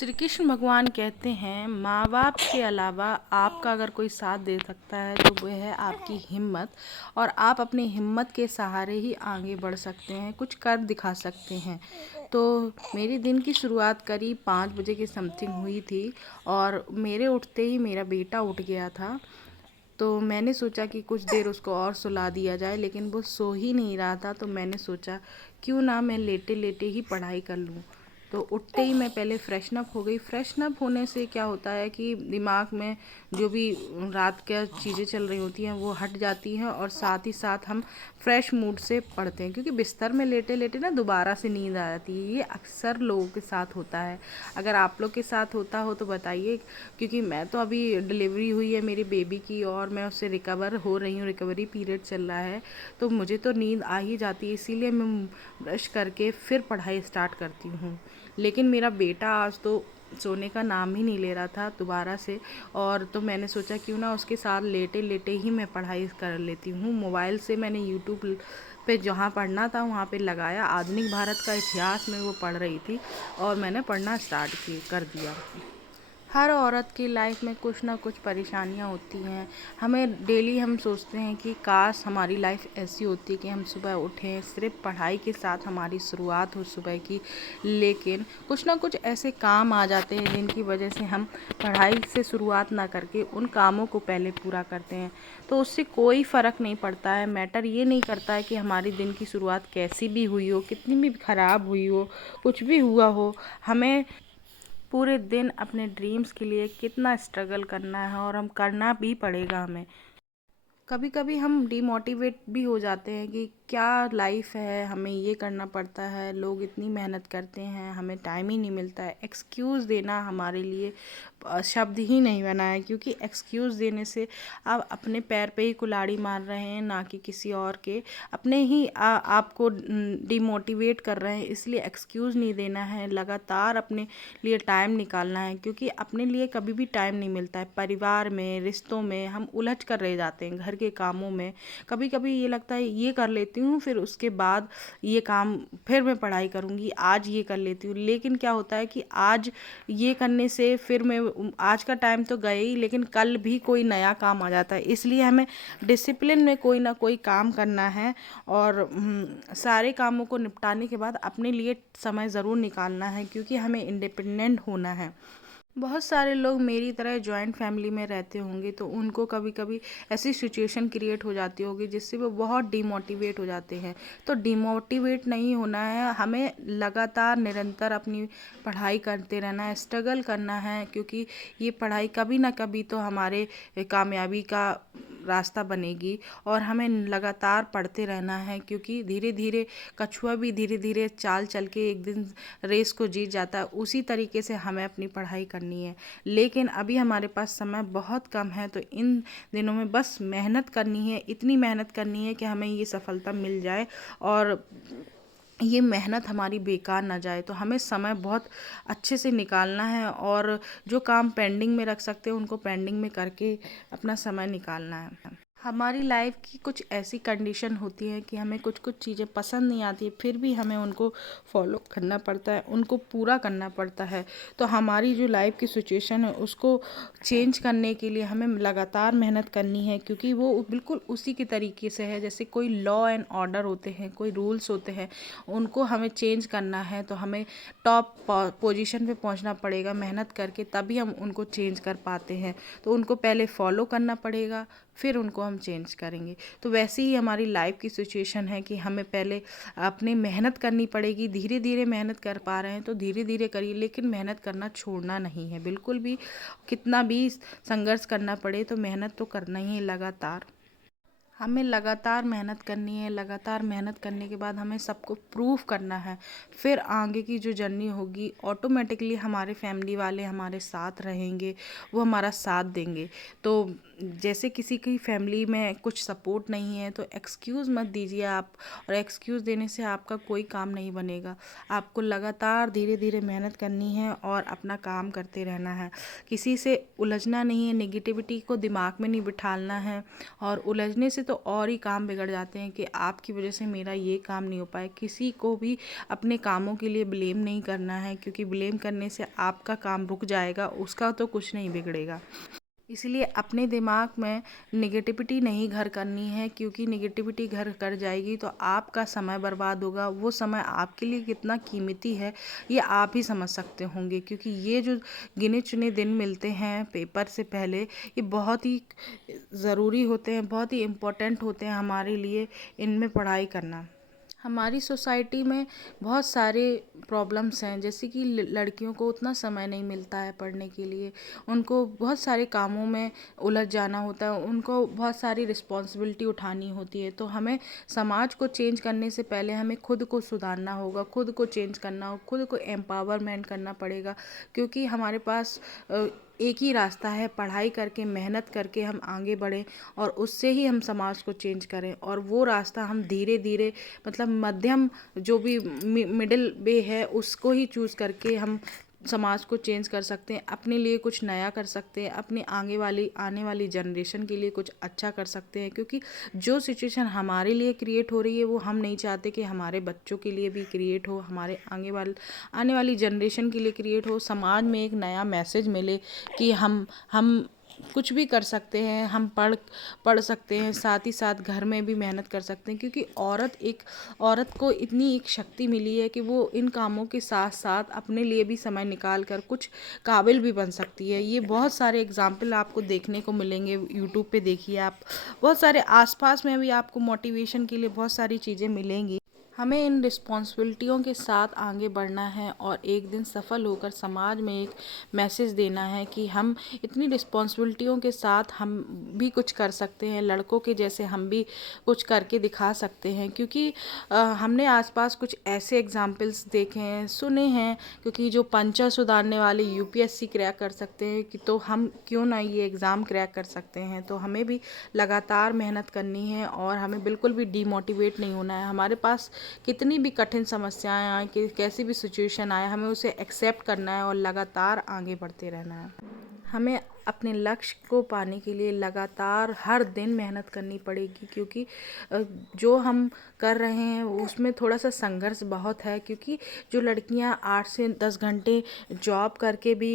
श्री कृष्ण भगवान कहते हैं माँ बाप के अलावा आपका अगर कोई साथ दे सकता है तो वह है आपकी हिम्मत। और आप अपनी हिम्मत के सहारे ही आगे बढ़ सकते हैं, कुछ कर दिखा सकते हैं। तो मेरी दिन की शुरुआत करीब 5 बजे के समथिंग हुई थी और मेरे उठते ही मेरा बेटा उठ गया था। तो मैंने सोचा कि कुछ देर उसको और सुला दिया जाए, लेकिन वो सो ही नहीं रहा था। तो मैंने सोचा क्यों ना मैं लेटे लेटे ही पढ़ाई कर लूँ। तो उठते ही मैं पहले फ्रेशन अप हो गई। फ्रेशन अप होने से क्या होता है कि दिमाग में जो भी रात क्या चीज़ें चल रही होती हैं वो हट जाती हैं, और साथ ही साथ हम फ्रेश मूड से पढ़ते हैं। क्योंकि बिस्तर में लेटे लेटे ना दोबारा से नींद आ जाती है। ये अक्सर लोगों के साथ होता है। अगर आप लोग के साथ होता हो तो बताइए, क्योंकि मैं तो अभी डिलीवरी हुई है मेरी बेबी की और मैं उससे रिकवर हो रही हूँ, रिकवरी पीरियड चल रहा है। तो मुझे तो नींद आ ही जाती है, इसीलिए मैं ब्रश करके फिर पढ़ाई स्टार्ट करती हूँ। लेकिन मेरा बेटा आज तो सोने का नाम ही नहीं ले रहा था दोबारा से। और तो मैंने सोचा क्यों ना उसके साथ लेटे लेटे ही मैं पढ़ाई कर लेती हूँ। मोबाइल से मैंने यूट्यूब पे जहाँ पढ़ना था वहाँ पे लगाया, आधुनिक भारत का इतिहास में वो पढ़ रही थी और मैंने पढ़ना स्टार्ट कर दिया। हर औरत की लाइफ में कुछ ना कुछ परेशानियां होती हैं। हमें डेली हम सोचते हैं कि काश हमारी लाइफ ऐसी होती कि हम सुबह उठें, सिर्फ पढ़ाई के साथ हमारी शुरुआत हो सुबह की। लेकिन कुछ ना कुछ ऐसे काम आ जाते हैं जिनकी वजह से हम पढ़ाई से शुरुआत ना करके उन कामों को पहले पूरा करते हैं। तो उससे कोई फ़र्क नहीं पड़ता है। मैटर ये नहीं करता है कि हमारी दिन की शुरुआत कैसी भी हुई हो, कितनी भी ख़राब हुई हो, कुछ भी हुआ हो, हमें पूरे दिन अपने ड्रीम्स के लिए कितना स्ट्रगल करना है, और हम करना भी पड़ेगा हमें। कभी कभी हम डिमोटिवेट भी हो जाते हैं कि क्या लाइफ है, हमें ये करना पड़ता है, लोग इतनी मेहनत करते हैं, हमें टाइम ही नहीं मिलता है। एक्सक्यूज़ देना हमारे लिए शब्द ही नहीं बना है, क्योंकि एक्सक्यूज़ देने से आप अपने पैर पे ही कुल्हाड़ी मार रहे हैं, ना कि किसी और के। अपने ही आपको डिमोटिवेट कर रहे हैं। इसलिए एक्सक्यूज़ नहीं देना है, लगातार अपने लिए टाइम निकालना है। क्योंकि अपने लिए कभी भी टाइम नहीं मिलता है। परिवार में, रिश्तों में हम उलझ कर रह जाते हैं, घर के कामों में। कभी कभी ये लगता है ये कर लेती हूँ, फिर उसके बाद ये काम, फिर मैं पढ़ाई करूँगी, आज ये कर लेती हूँ। लेकिन क्या होता है कि आज ये करने से फिर मैं, आज का टाइम तो गए ही, लेकिन कल भी कोई नया काम आ जाता है। इसलिए हमें डिसिप्लिन में कोई ना कोई काम करना है, और सारे कामों को निपटाने के बाद अपने लिए समय ज़रूर निकालना है, क्योंकि हमें इंडिपेंडेंट होना है। बहुत सारे लोग मेरी तरह जॉइंट फैमिली में रहते होंगे, तो उनको कभी कभी ऐसी सिचुएशन क्रिएट हो जाती होगी जिससे वो बहुत डिमोटिवेट हो जाते हैं। तो डिमोटिवेट नहीं होना है, हमें लगातार निरंतर अपनी पढ़ाई करते रहना है, स्ट्रगल करना है। क्योंकि ये पढ़ाई कभी ना कभी तो हमारे कामयाबी का रास्ता बनेगी, और हमें लगातार पढ़ते रहना है। क्योंकि धीरे धीरे कछुआ भी धीरे धीरे चाल चल के एक दिन रेस को जीत जाता है, उसी तरीके से हमें अपनी पढ़ाई करनी है। लेकिन अभी हमारे पास समय बहुत कम है, तो इन दिनों में बस मेहनत करनी है, इतनी मेहनत करनी है कि हमें ये सफलता मिल जाए और ये मेहनत हमारी बेकार ना जाए। तो हमें समय बहुत अच्छे से निकालना है, और जो काम पेंडिंग में रख सकते हैं उनको पेंडिंग में करके अपना समय निकालना है। हमारी लाइफ की कुछ ऐसी कंडीशन होती है कि हमें कुछ कुछ चीज़ें पसंद नहीं आती है, फिर भी हमें उनको फॉलो करना पड़ता है, उनको पूरा करना पड़ता है। तो हमारी जो लाइफ की सिचुएशन है उसको चेंज करने के लिए हमें लगातार मेहनत करनी है। क्योंकि वो बिल्कुल उसी के तरीके से है जैसे कोई लॉ एंड ऑर्डर होते हैं, कोई रूल्स होते हैं, उनको हमें चेंज करना है। तो हमें टॉप पोजीशन पे पहुंचना पड़ेगा मेहनत करके, तभी हम उनको चेंज कर पाते हैं। तो उनको पहले फॉलो करना पड़ेगा, फिर उनको हम चेंज करेंगे। तो वैसे ही हमारी लाइफ की सिचुएशन है कि हमें पहले अपनी मेहनत करनी पड़ेगी। धीरे धीरे मेहनत कर पा रहे हैं तो धीरे धीरे करिए, लेकिन मेहनत करना छोड़ना नहीं है बिल्कुल भी। कितना भी संघर्ष करना पड़े तो मेहनत तो करना ही है लगातार। हमें लगातार मेहनत करनी है। लगातार मेहनत करने के बाद हमें सबको प्रूफ करना है। फिर आगे की जो जर्नी होगी ऑटोमेटिकली हमारे फैमिली वाले हमारे साथ रहेंगे, वो हमारा साथ देंगे। तो जैसे किसी की फैमिली में कुछ सपोर्ट नहीं है तो एक्सक्यूज़ मत दीजिए आप, और एक्सक्यूज़ देने से आपका कोई काम नहीं बनेगा। आपको लगातार धीरे धीरे मेहनत करनी है और अपना काम करते रहना है। किसी से उलझना नहीं है, नेगेटिविटी को दिमाग में नहीं बिठालना है, और उलझने से तो और ही काम बिगड़ जाते हैं कि आपकी वजह से मेरा ये काम नहीं हो पाया। किसी को भी अपने कामों के लिए ब्लेम नहीं करना है, क्योंकि ब्लेम करने से आपका काम रुक जाएगा, उसका तो कुछ नहीं बिगड़ेगा। इसलिए अपने दिमाग में नेगेटिविटी नहीं घर करनी है, क्योंकि नेगेटिविटी घर कर जाएगी तो आपका समय बर्बाद होगा। वो समय आपके लिए कितना कीमती है ये आप ही समझ सकते होंगे, क्योंकि ये जो गिने चुने दिन मिलते हैं पेपर से पहले, ये बहुत ही ज़रूरी होते हैं, बहुत ही इम्पोर्टेंट होते हैं हमारे लिए इनमें पढ़ाई करना। हमारी सोसाइटी में बहुत सारे प्रॉब्लम्स हैं, जैसे कि लड़कियों को उतना समय नहीं मिलता है पढ़ने के लिए। उनको बहुत सारे कामों में उलझ जाना होता है, उनको बहुत सारी रिस्पॉन्सिबिलिटी उठानी होती है। तो हमें समाज को चेंज करने से पहले हमें खुद को सुधारना होगा, खुद को चेंज करना होगा, खुद को एम्पावरमेंट करना पड़ेगा। क्योंकि हमारे पास एक ही रास्ता है, पढ़ाई करके मेहनत करके हम आगे बढ़ें और उससे ही हम समाज को चेंज करें। और वो रास्ता हम धीरे धीरे, मतलब मध्यम, जो भी मिडिल वे है उसको ही चूज़ करके हम समाज को चेंज कर सकते हैं, अपने लिए कुछ नया कर सकते हैं, अपने आने वाली जनरेशन के लिए कुछ अच्छा कर सकते हैं। क्योंकि जो सिचुएशन हमारे लिए क्रिएट हो रही है वो हम नहीं चाहते कि हमारे बच्चों के लिए भी क्रिएट हो, हमारे आने वाली जनरेशन के लिए क्रिएट हो। समाज में एक नया मैसेज मिले कि हम कुछ भी कर सकते हैं, हम पढ़ सकते हैं, साथ ही साथ घर में भी मेहनत कर सकते हैं। क्योंकि औरत को इतनी एक शक्ति मिली है कि वो इन कामों के साथ साथ अपने लिए भी समय निकाल कर कुछ काबिल भी बन सकती है। ये बहुत सारे एग्जाम्पल आपको देखने को मिलेंगे, यूट्यूब पे देखिए आप, बहुत सारे आसपास में भी आपको मोटिवेशन के लिए बहुत सारी चीज़ें मिलेंगी। हमें इन रिस्पॉन्सिबिलिटियों के साथ आगे बढ़ना है और एक दिन सफल होकर समाज में एक मैसेज देना है कि हम इतनी रिस्पॉन्सिबिलिटियों के साथ हम भी कुछ कर सकते हैं, लड़कों के जैसे हम भी कुछ करके दिखा सकते हैं। क्योंकि हमने आसपास कुछ ऐसे एग्जाम्पल्स देखे हैं, सुने हैं। क्योंकि जो पंचा सुधारने वाले यूपीएससी क्रैक कर सकते हैं कि तो हम क्यों ना ये एग्ज़ाम क्रैक कर सकते हैं। तो हमें भी लगातार मेहनत करनी है और हमें बिल्कुल भी डीमोटिवेट नहीं होना है। हमारे पास कितनी भी कठिन समस्याएं आए, कि कैसी भी सिचुएशन आए, हमें उसे एक्सेप्ट करना है और लगातार आगे बढ़ते रहना है। हमें अपने लक्ष्य को पाने के लिए लगातार हर दिन मेहनत करनी पड़ेगी। क्योंकि जो हम कर रहे हैं उसमें थोड़ा सा संघर्ष बहुत है। क्योंकि जो लड़कियां 8 से 10 घंटे जॉब करके भी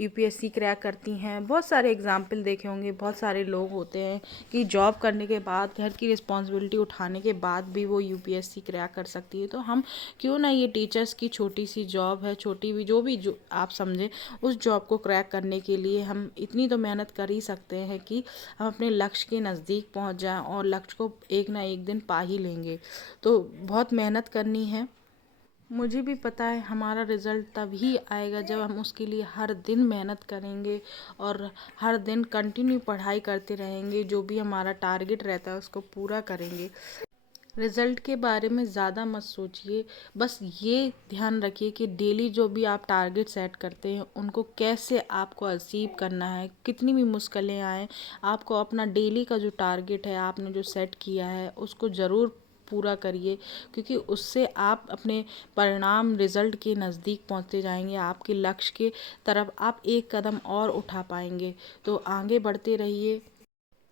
यूपीएससी क्रैक करती हैं, बहुत सारे एग्जाम्पल देखे होंगे। बहुत सारे लोग होते हैं कि जॉब करने के बाद, घर की रिस्पॉन्सिबिलिटी उठाने के बाद भी वो यूपीएससी क्रैक कर सकती है। तो हम क्यों ना ये टीचर्स की छोटी सी जॉब है, छोटी भी जो आप समझें, उस जॉब को क्रैक करने के लिए हम इतनी तो मेहनत कर ही सकते हैं कि हम अपने लक्ष्य के नज़दीक पहुंच जाएं और लक्ष्य को एक ना एक दिन पा ही लेंगे। तो बहुत मेहनत करनी है। मुझे भी पता है हमारा रिज़ल्ट तभी आएगा जब हम उसके लिए हर दिन मेहनत करेंगे और हर दिन कंटिन्यू पढ़ाई करते रहेंगे। जो भी हमारा टारगेट रहता है उसको पूरा करेंगे। रिज़ल्ट के बारे में ज़्यादा मत सोचिए, बस ये ध्यान रखिए कि डेली जो भी आप टारगेट सेट करते हैं उनको कैसे आपको अचीव करना है। कितनी भी मुश्किलें आएँ, आपको अपना डेली का जो टारगेट है, आपने जो सेट किया है, उसको ज़रूर पूरा करिए। क्योंकि उससे आप अपने परिणाम, रिज़ल्ट के नज़दीक पहुंचते जाएंगे। आपके लक्ष्य के तरफ आप एक कदम और उठा पाएंगे। तो आगे बढ़ते रहिए,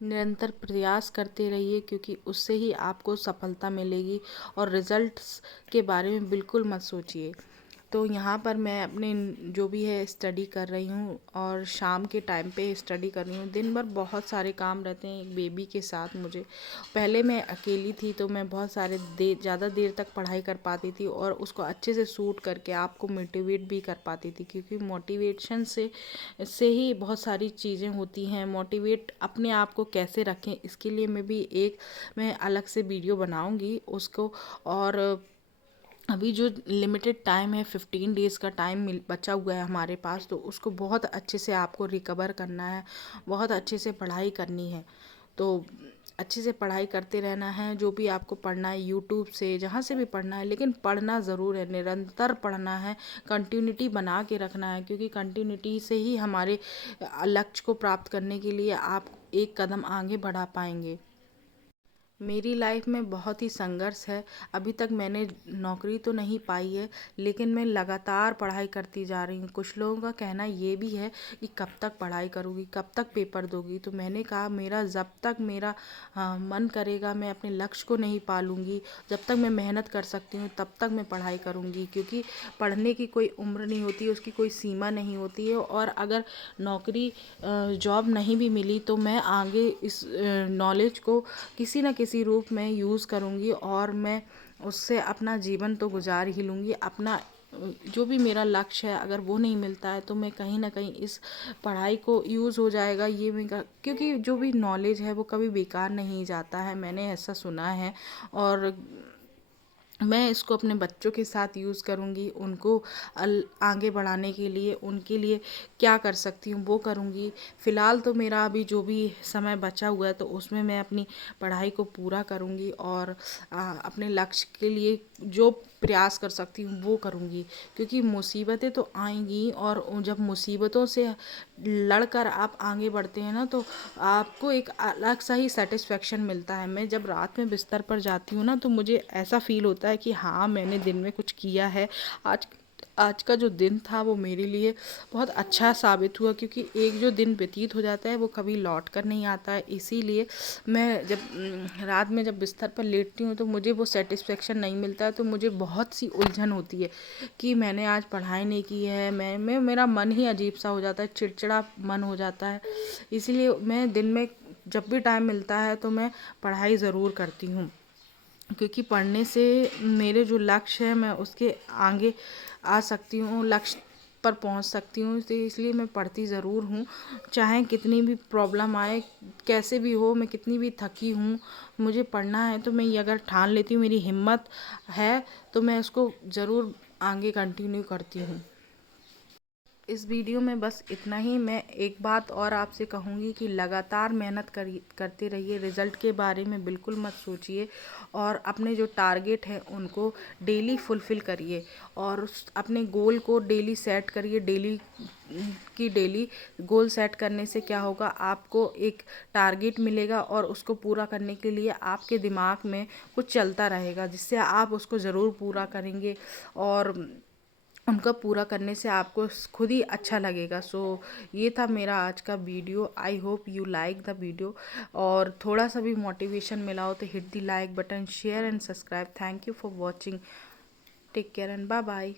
निरंतर प्रयास करते रहिए, क्योंकि उससे ही आपको सफलता मिलेगी। और रिज़ल्ट्स के बारे में बिल्कुल मत सोचिए। तो यहाँ पर मैं अपने जो भी है स्टडी कर रही हूँ, और शाम के टाइम पे स्टडी कर रही हूँ। दिन भर बहुत सारे काम रहते हैं एक बेबी के साथ मुझे। पहले मैं अकेली थी तो मैं बहुत सारे ज़्यादा देर तक पढ़ाई कर पाती थी और उसको अच्छे से सूट करके आपको मोटिवेट भी कर पाती थी। क्योंकि मोटिवेशन से ही बहुत सारी चीज़ें होती हैं। मोटिवेट अपने आप को कैसे रखें, इसके लिए मैं अलग से वीडियो बनाऊंगी उसको। और अभी जो लिमिटेड टाइम है, 15 डेज़ का टाइम बचा हुआ है हमारे पास, तो उसको बहुत अच्छे से आपको रिकवर करना है, बहुत अच्छे से पढ़ाई करनी है। तो अच्छे से पढ़ाई करते रहना है। जो भी आपको पढ़ना है यूट्यूब से, जहाँ से भी पढ़ना है, लेकिन पढ़ना ज़रूर है, निरंतर पढ़ना है, कंटिन्यूटी बना के रखना है। क्योंकि कंटिन्यूटी से ही हमारे लक्ष्य को प्राप्त करने के लिए आप एक कदम आगे बढ़ा पाएंगे। मेरी लाइफ में बहुत ही संघर्ष है। अभी तक मैंने नौकरी तो नहीं पाई है, लेकिन मैं लगातार पढ़ाई करती जा रही हूँ। कुछ लोगों का कहना ये भी है कि कब तक पढ़ाई करोगी, कब तक पेपर दोगी। तो मैंने कहा मेरा जब तक मेरा मन करेगा, मैं अपने लक्ष्य को नहीं पालूंगी, जब तक मैं मेहनत कर सकती हूँ तब तक मैं पढ़ाई करूँगी। क्योंकि पढ़ने की कोई उम्र नहीं होती है, उसकी कोई सीमा नहीं होती है। और अगर नौकरी जॉब नहीं भी मिली तो मैं आगे इस नॉलेज को किसी न किसी रूप में यूज़ करूँगी और मैं उससे अपना जीवन तो गुजार ही लूँगी। अपना जो भी मेरा लक्ष्य है, अगर वो नहीं मिलता है तो मैं कहीं ना कहीं इस पढ़ाई को यूज़ हो जाएगा ये मैं, क्योंकि जो भी नॉलेज है वो कभी बेकार नहीं जाता है, मैंने ऐसा सुना है। और मैं इसको अपने बच्चों के साथ यूज़ करूँगी, उनको आगे बढ़ाने के लिए उनके लिए क्या कर सकती हूँ वो करूँगी। फ़िलहाल तो मेरा अभी जो भी समय बचा हुआ है तो उसमें मैं अपनी पढ़ाई को पूरा करूँगी और अपने लक्ष्य के लिए जो प्रयास कर सकती हूँ वो करूँगी। क्योंकि मुसीबतें तो आएंगी और जब मुसीबतों से लड़कर आप आगे बढ़ते हैं ना तो आपको एक अलग सा ही सेटिस्फेक्शन मिलता है। मैं जब रात में बिस्तर पर जाती हूँ ना तो मुझे ऐसा फील होता है कि हाँ मैंने दिन में कुछ किया है। आज आज का जो दिन था वो मेरे लिए बहुत अच्छा साबित हुआ, क्योंकि एक जो दिन व्यतीत हो जाता है वो कभी लौट कर नहीं आता है। इसीलिए मैं जब रात में जब बिस्तर पर लेटती हूँ तो मुझे वो सेटिस्फेक्शन नहीं मिलता है, तो मुझे बहुत सी उलझन होती है कि मैंने आज पढ़ाई नहीं की है। मैं मेरा मन ही अजीब सा हो जाता है, चिड़चिड़ा मन हो जाता है। इसीलिए मैं दिन में जब भी टाइम मिलता है तो मैं पढ़ाई ज़रूर करती हूँ, क्योंकि पढ़ने से मेरे जो लक्ष्य है मैं उसके आगे आ सकती हूँ, लक्ष्य पर पहुँच सकती हूँ। तो इसलिए मैं पढ़ती ज़रूर हूँ, चाहे कितनी भी प्रॉब्लम आए, कैसे भी हो, मैं कितनी भी थकी हूँ, मुझे पढ़ना है। तो मैं ये अगर ठान लेती हूँ, मेरी हिम्मत है, तो मैं उसको ज़रूर आगे कंटिन्यू करती हूँ। इस वीडियो में बस इतना ही। मैं एक बात और आपसे कहूँगी कि लगातार मेहनत करते रहिए, रिज़ल्ट के बारे में बिल्कुल मत सोचिए और अपने जो टारगेट हैं उनको डेली फुलफ़िल करिए और अपने गोल को डेली सेट करिए। डेली गोल सेट करने से क्या होगा, आपको एक टारगेट मिलेगा और उसको पूरा करने के लिए आपके दिमाग में कुछ चलता रहेगा, जिससे आप उसको ज़रूर पूरा करेंगे और उनका पूरा करने से आपको खुद ही अच्छा लगेगा। सो ये था मेरा आज का video. I hope you like the video, और थोड़ा सा भी मोटिवेशन मिला हो तो hit the like button, share and subscribe. Thank you for watching. Take care and bye bye.